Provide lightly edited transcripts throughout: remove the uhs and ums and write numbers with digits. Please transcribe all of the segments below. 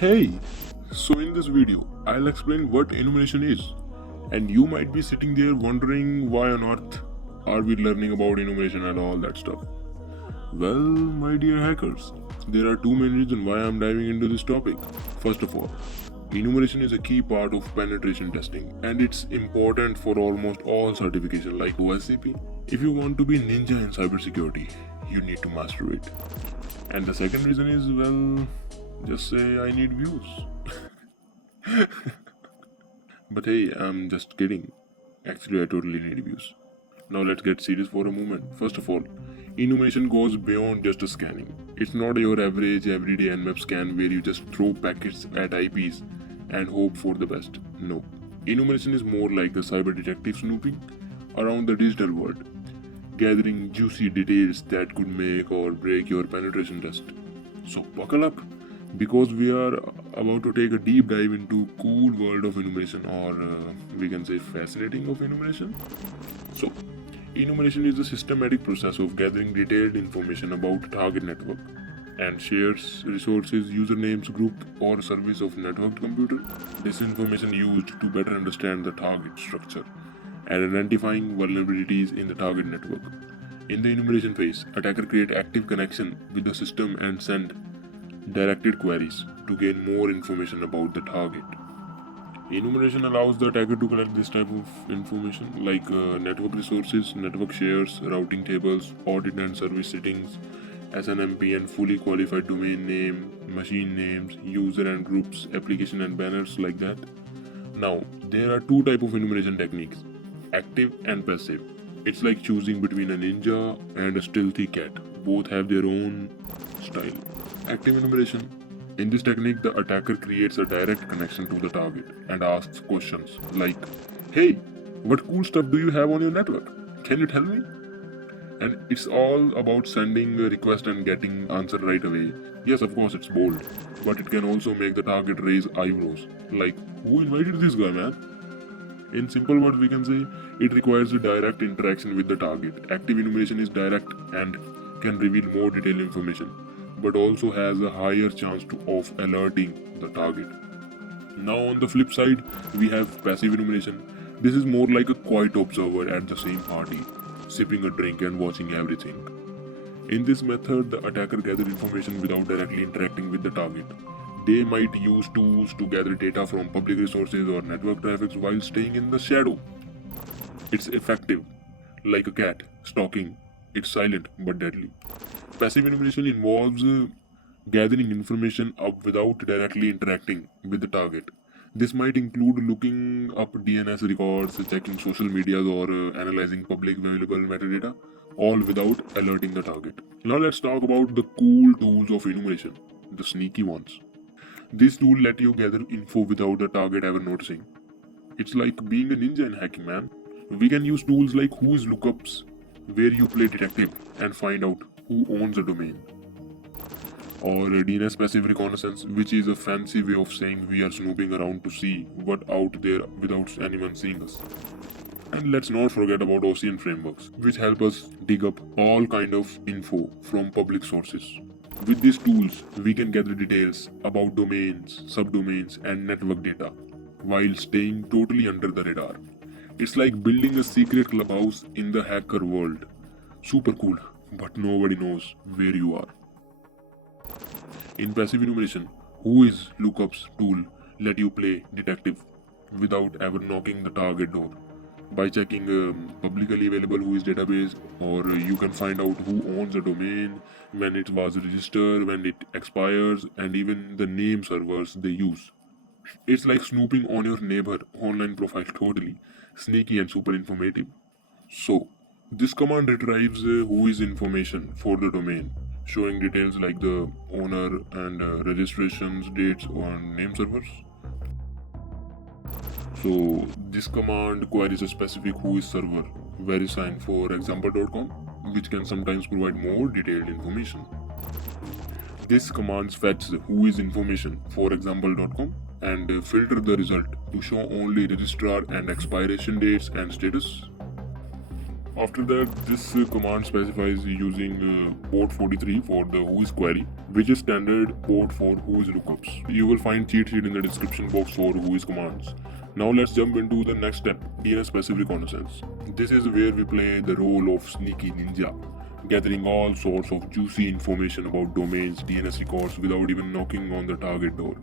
Hey, so in this video, I'll explain what enumeration is. And you might be sitting there wondering why on earth are we learning about enumeration and all that stuff. Well, my dear hackers, there are two main reasons why I'm diving into this topic. First of all, enumeration is a key part of penetration testing and it's important for almost all certification like OSCP. If you want to be ninja in cybersecurity, you need to master it. And the second reason is, well, just say I need views. But hey, I'm just kidding. Actually, I totally need views. Now let's get serious for a moment. First of all, enumeration goes beyond just a scanning. It's not your average everyday nmap scan where you just throw packets at IPs and hope for the best. No. Enumeration is more like a cyber detective snooping around the digital world, gathering juicy details that could make or break your penetration test. So buckle up, because we are about to take a deep dive into cool world of enumeration, or we can say fascinating of enumeration. So enumeration is a systematic process of gathering detailed information about target network and shares resources, usernames, group or service of networked computer. This information used to better understand the target structure and identifying vulnerabilities in the target network. In the enumeration phase, attacker create active connection with the system and send directed queries to gain more information about the target. Enumeration allows the attacker to collect this type of information like network resources, network shares, routing tables, audit and service settings, SNMP and fully qualified domain name, machine names, user and groups, application and banners like that. Now, there are two type of enumeration techniques, active and passive. It's like choosing between a ninja and a stealthy cat. Both have their own style. Active enumeration. In this technique, the attacker creates a direct connection to the target and asks questions like, "Hey, what cool stuff do you have on your network? Can you tell me?" And it's all about sending a request and getting answer right away. Yes, of course, it's bold, but it can also make the target raise eyebrows. Like, who invited this guy, man? In simple words, we can say it requires a direct interaction with the target. Active enumeration is direct and can reveal more detailed information, but also has a higher chance of alerting the target. Now on the flip side, we have passive enumeration. This is more like a quiet observer at the same party, sipping a drink and watching everything. In this method, the attacker gathers information without directly interacting with the target. They might use tools to gather data from public resources or network traffic while staying in the shadow. It's effective, like a cat stalking. It's silent but deadly. Passive enumeration involves gathering information up without directly interacting with the target. This might include looking up DNS records, checking social medias, or analyzing public available metadata, all without alerting the target. Now let's talk about the cool tools of enumeration, the sneaky ones. This tool let you gather info without the target ever noticing. It's like being a ninja in hacking, man. We can use tools like WHOIS lookups, where you play detective and find out who owns a domain. Or DNS passive reconnaissance, which is a fancy way of saying we are snooping around to see what out there without anyone seeing us. And let's not forget about OCN frameworks, which help us dig up all kind of info from public sources. With these tools, we can gather details about domains, subdomains, and network data while staying totally under the radar. It's like building a secret clubhouse in the hacker world. Super cool, but nobody knows where you are. In passive enumeration, WHOIS lookups tool let you play detective without ever knocking the target door. By checking a publicly available WHOIS database, or you can find out who owns a domain, when it was registered, when it expires, and even the name servers they use. It's like snooping on your neighbor online profile, totally sneaky and super informative. So, this command retrieves WHOIS information for the domain, showing details like the owner and registrations dates on name servers. So this command queries a specific WHOIS server, VeriSign for example.com, which can sometimes provide more detailed information. This command fetches WHOIS information for example.com and filter the result to show only registrar and expiration dates and status. After that, this command specifies using port 43 for the WHOIS query, which is standard port for WHOIS lookups. You will find cheat sheet in the description box for WHOIS commands. Now let's jump into the next step, DNS passive reconnaissance. This is where we play the role of sneaky ninja, gathering all sorts of juicy information about domains, DNS records without even knocking on the target door.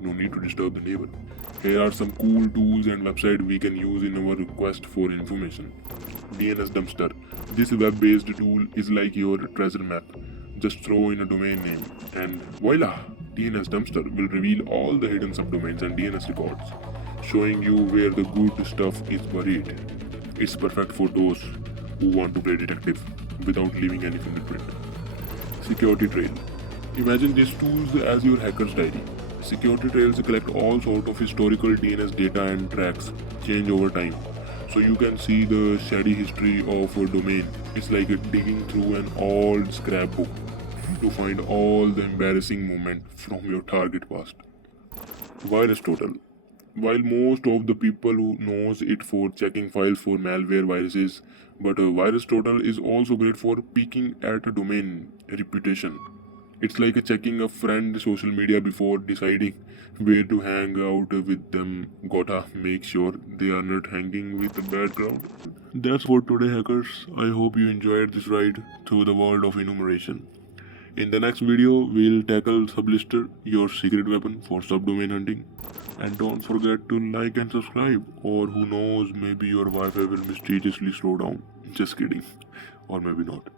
No need to disturb the neighbor. Here are some cool tools and websites we can use in our quest for information. DNS dumpster. This web-based tool is like your treasure map. Just throw in a domain name and voila! DNS dumpster will reveal all the hidden subdomains and DNS records, showing you where the good stuff is buried. It's perfect for those who want to play detective without leaving any fingerprint. Security trail. Imagine these tools as your hacker's diary. Security trails collect all sorts of historical DNS data and tracks change over time. So you can see the shady history of a domain. It's like digging through an old scrapbook to find all the embarrassing moments from your target past. Virus total. While most of the people who knows it for checking files for malware viruses, but a virus total is also great for peeking at a domain reputation. It's like checking a friend's social media before deciding where to hang out with them. Gotta make sure they are not hanging with a bad crowd. That's for today, hackers. I hope you enjoyed this ride through the world of enumeration. In the next video, we'll tackle Sublister, your secret weapon for subdomain hunting. And don't forget to like and subscribe, or who knows, maybe your Wi-Fi will mysteriously slow down. Just kidding. Or maybe not.